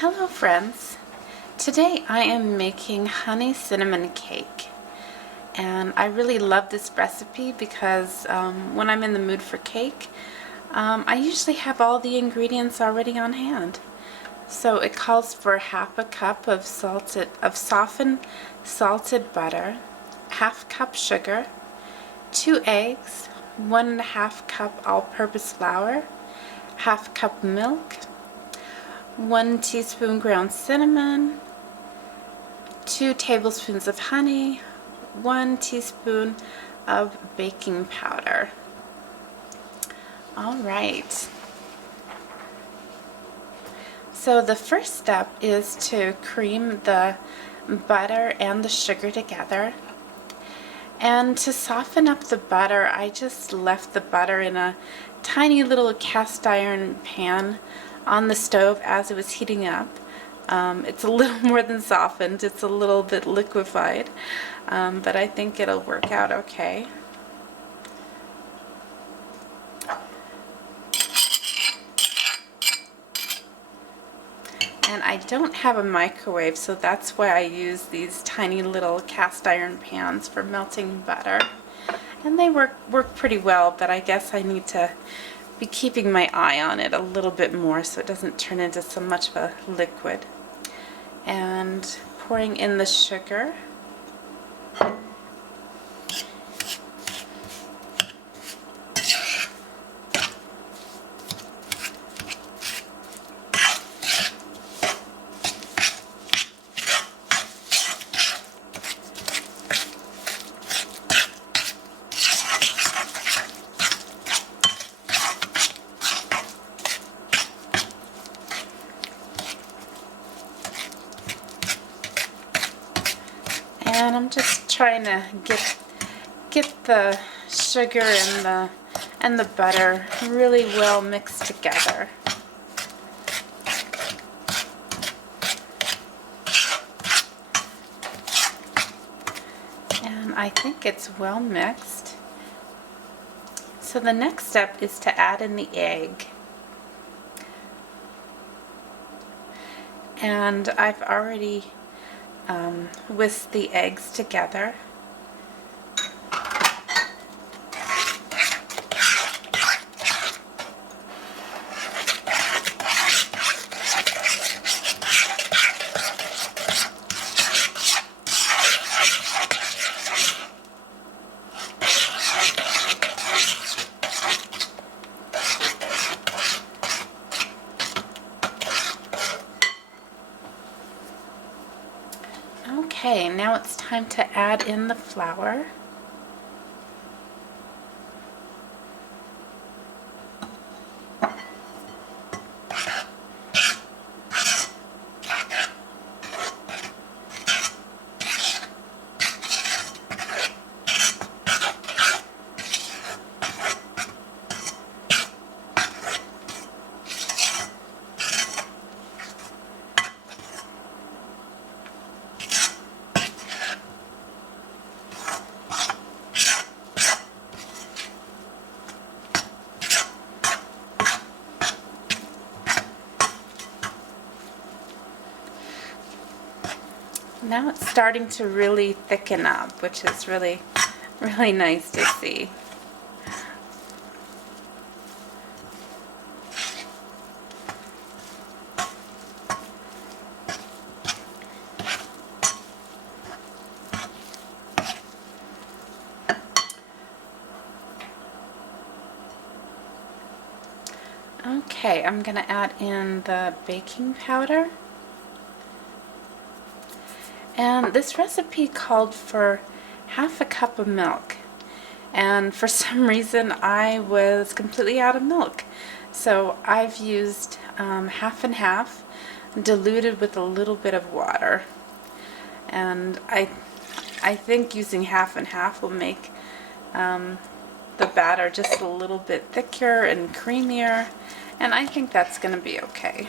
Hello friends! Today I am making honey cinnamon cake, and I really love this recipe because when I'm in the mood for cake, I usually have all the ingredients already on hand. So it calls for half a cup of softened salted butter, half cup sugar, 2 eggs, 1.5 cup all-purpose flour, half cup milk, 1 teaspoon ground cinnamon, 2 tablespoons of honey, 1 teaspoon of baking powder. Alright, so the first step is to cream the butter and the sugar together. And to soften up the butter, I just left the butter in a tiny little cast iron pan on the stove as it was heating up. It's a little more than softened, it's a little bit liquefied, but I think it'll work out okay. And I don't have a microwave, so that's why I use these tiny little cast iron pans for melting butter. And they work pretty well, but I guess I need to be keeping my eye on it a little bit more so it doesn't turn into so much of a liquid. And pouring in the sugar. And I'm just trying to get the sugar and the butter really well mixed together. And I think it's well mixed. So the next step is to add in the egg. And I've already whisk the eggs together. Okay, now it's time to add in the flour. Now it's starting to really thicken up, which is really nice to see. Okay, I'm going to add in the baking powder. And this recipe called for half a cup of milk, and for some reason I was completely out of milk, so I've used half and half, diluted with a little bit of water. And I think using half and half will make the batter just a little bit thicker and creamier, and I think that's going to be okay.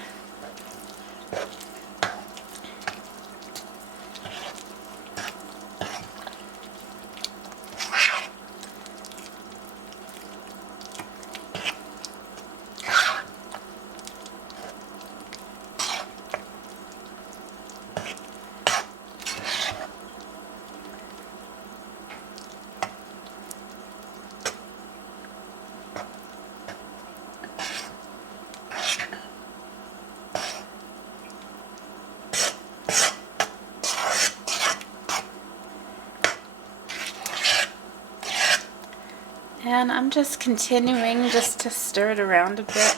And I'm just continuing just to stir it around a bit.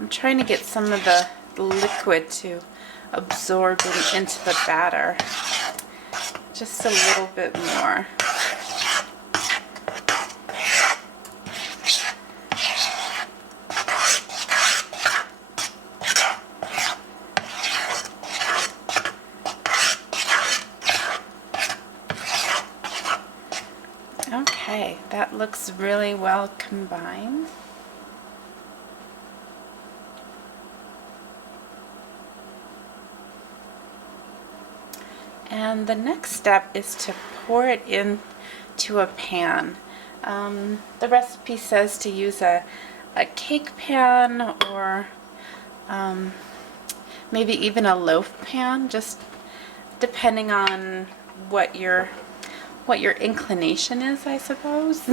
I'm trying to get some of the liquid to absorb into the batter. Just a little bit more. Okay, that looks really well combined. And the next step is to pour it into a pan. The recipe says to use a cake pan or maybe even a loaf pan, just depending on what your inclination is, I suppose.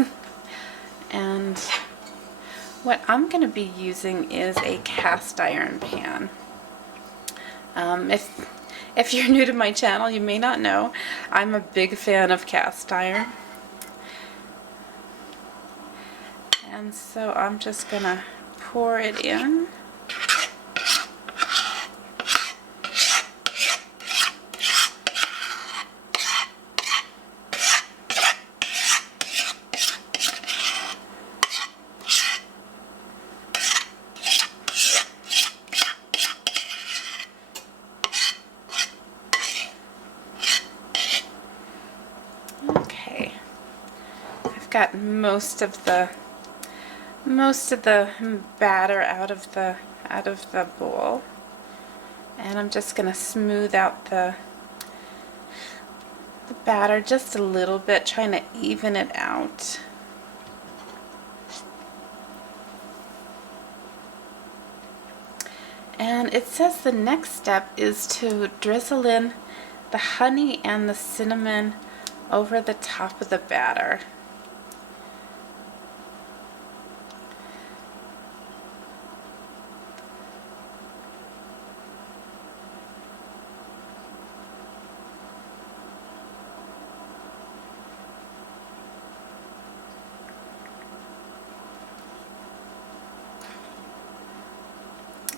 And what I'm going to be using is a cast iron pan. If you're new to my channel, you may not know, I'm a big fan of cast iron. And so I'm just going to pour it in. Okay, I've got most of the batter out of the bowl, and I'm just going to smooth out the batter just a little bit, trying to even it out. And it says the next step is to drizzle in the honey and the cinnamon over the top of the batter.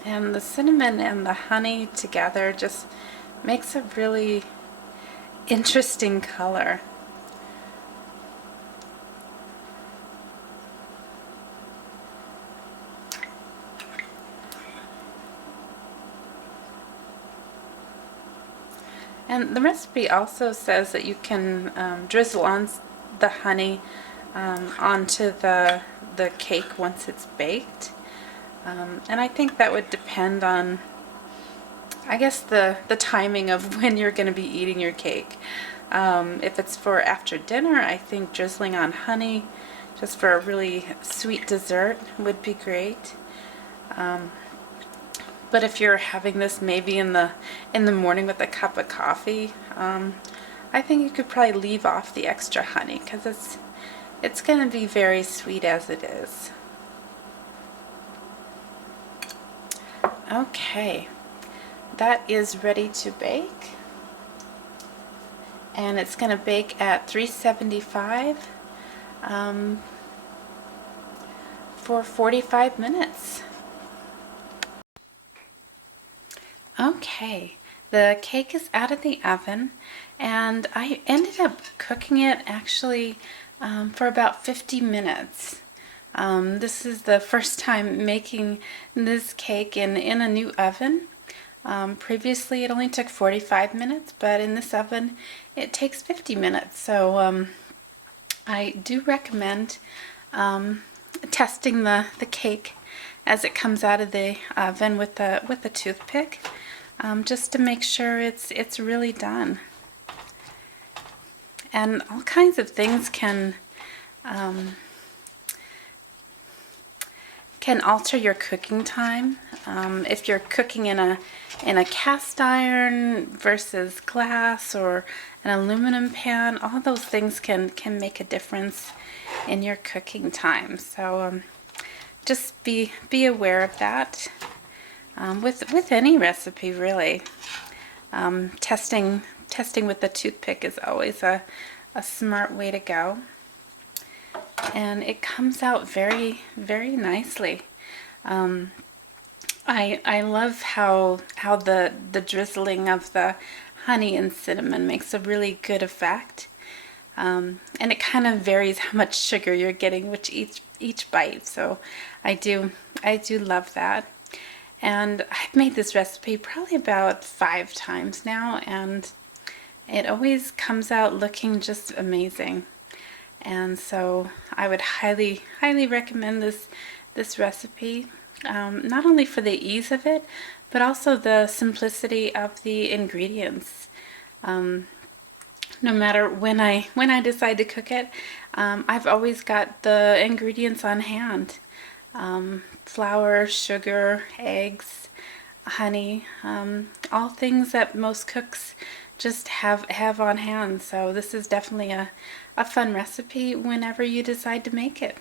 And the cinnamon and the honey together just makes a really interesting color. And the recipe also says that you can drizzle on the honey onto the cake once it's baked. And I think that would depend on, I guess, the timing of when you're going to be eating your cake. If it's for after dinner, I think drizzling on honey just for a really sweet dessert would be great. But if you're having this maybe in the morning with a cup of coffee, I think you could probably leave off the extra honey, because it's going to be very sweet as it is. Okay, that is ready to bake, and it's going to bake at 375 for 45 minutes. Okay, the cake is out of the oven, and I ended up cooking it actually for about 50 minutes. This is the first time making this cake in a new oven. Previously it only took 45 minutes, but in this oven it takes 50 minutes. So I do recommend testing the cake as it comes out of the oven with a toothpick, just to make sure it's really done. And all kinds of things can alter your cooking time. If you're cooking in a cast iron versus glass or an aluminum pan, all those things can make a difference in your cooking time. So just be aware of that. With any recipe, really. Testing with the toothpick is always a smart way to go. and it comes out very, very nicely. I love how the drizzling of the honey and cinnamon makes a really good effect. And it kind of varies how much sugar you're getting with each bite. So I do love that. And I've made this recipe probably about 5 times now, and it always comes out looking just amazing. And so I would highly, highly recommend this recipe, not only for the ease of it, but also the simplicity of the ingredients. No matter when I decide to cook it, I've always got the ingredients on hand. Flour, sugar, eggs, honey, all things that most cooks just have on hand. So this is definitely a fun recipe whenever you decide to make it.